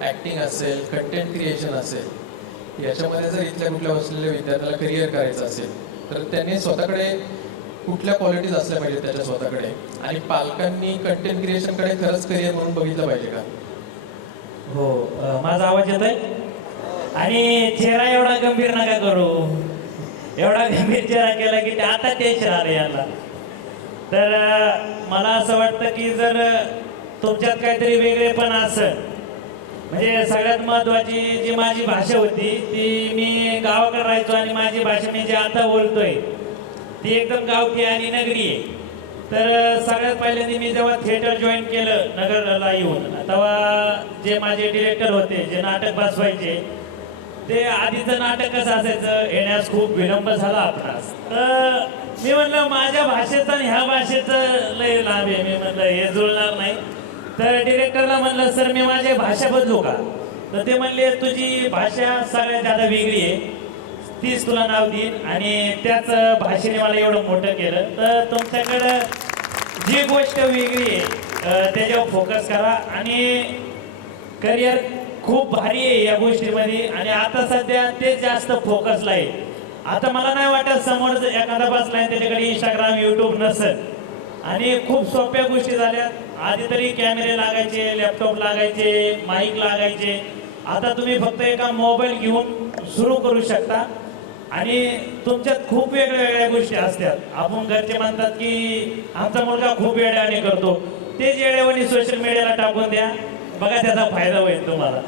Acting असेल, content creation असेल, याच्यामध्ये जर इथल्या कुठल्या बसलेल्या विद्यार्थ्याला करिअर करायचं असेल तर त्याने स्वतःकडे कुठल्या क्वालिटीज असल्या पाहिजे त्याच्या स्वतःकडे, आणि पालकांनी कंटेंट क्रिएशनकडे खरंच करिअर म्हणून बघितलं पाहिजे का? हो, माझा आवाज येतोय? आणि चेहरा एवढा गंभीर नका करू, एवढा गंभीर चेहरा केला की ते आता टेन्शन आलं याला. तर मला असं वाटतं की जर तुमच्यात काहीतरी वेगळेपण असेल, म्हणजे सगळ्यात महत्त्वाची जी माझी भाषा होती ती, मी गावाकडे राहायचो आणि माझी भाषा मी जी आता बोलतोय ती एकदम गावठी आणि नगरी आहे. तर सगळ्यात पहिल्यांदा मी जेव्हा थिएटर जॉईन केलं नगरला येऊन, तेव्हा जे माझे डिरेक्टर होते, जे नाटक बसवायचे, ते आधीचं नाटक कसं असायचं, येण्यास खूप विलंब झाला आपणास. तर मी म्हणलं माझ्या भाषेचं आणि ह्या भाषेचं लय लाभ आहे, मी म्हणलं हे जुळणार नाही. तर डिरेक्टरला म्हणलं सर मी माझी भाषा बदलू का? तर ते म्हणले तुझी भाषा सगळ्यात जादा वेगळी आहे, तीच तुला नाव देईन, आणि त्याच भाषेने मला एवढं मोठं केलं. तर तुमच्याकडं जी गोष्ट वेगळी आहे त्याच्यावर फोकस करा, आणि करिअर खूप भारी आहे या गोष्टीमध्ये, आणि आता सध्या ते जास्त फोकसला आहे. आता मला नाही वाटत समोर एखादा बसलाय त्याच्याकडे इंस्टाग्राम, यूट्यूब नसेल, आणि खूप सोप्या गोष्टी झाल्यात. आधी तरी कॅमेरे लागायचे, लॅपटॉप लागायचे, माईक लागायचे. आता तुम्ही फक्त एका मोबाईल घेऊन सुरू करू शकता, आणि तुमच्यात खूप वेगळ्या वेगळ्या गोष्टी असतात. आपण घरचे म्हणतात की आमचा मुलगा खूप वेड्याने करतो, तेच वेड्यावानी सोशल मीडियाला टाकून द्या, बघा त्याचा फायदा होईल तुम्हाला.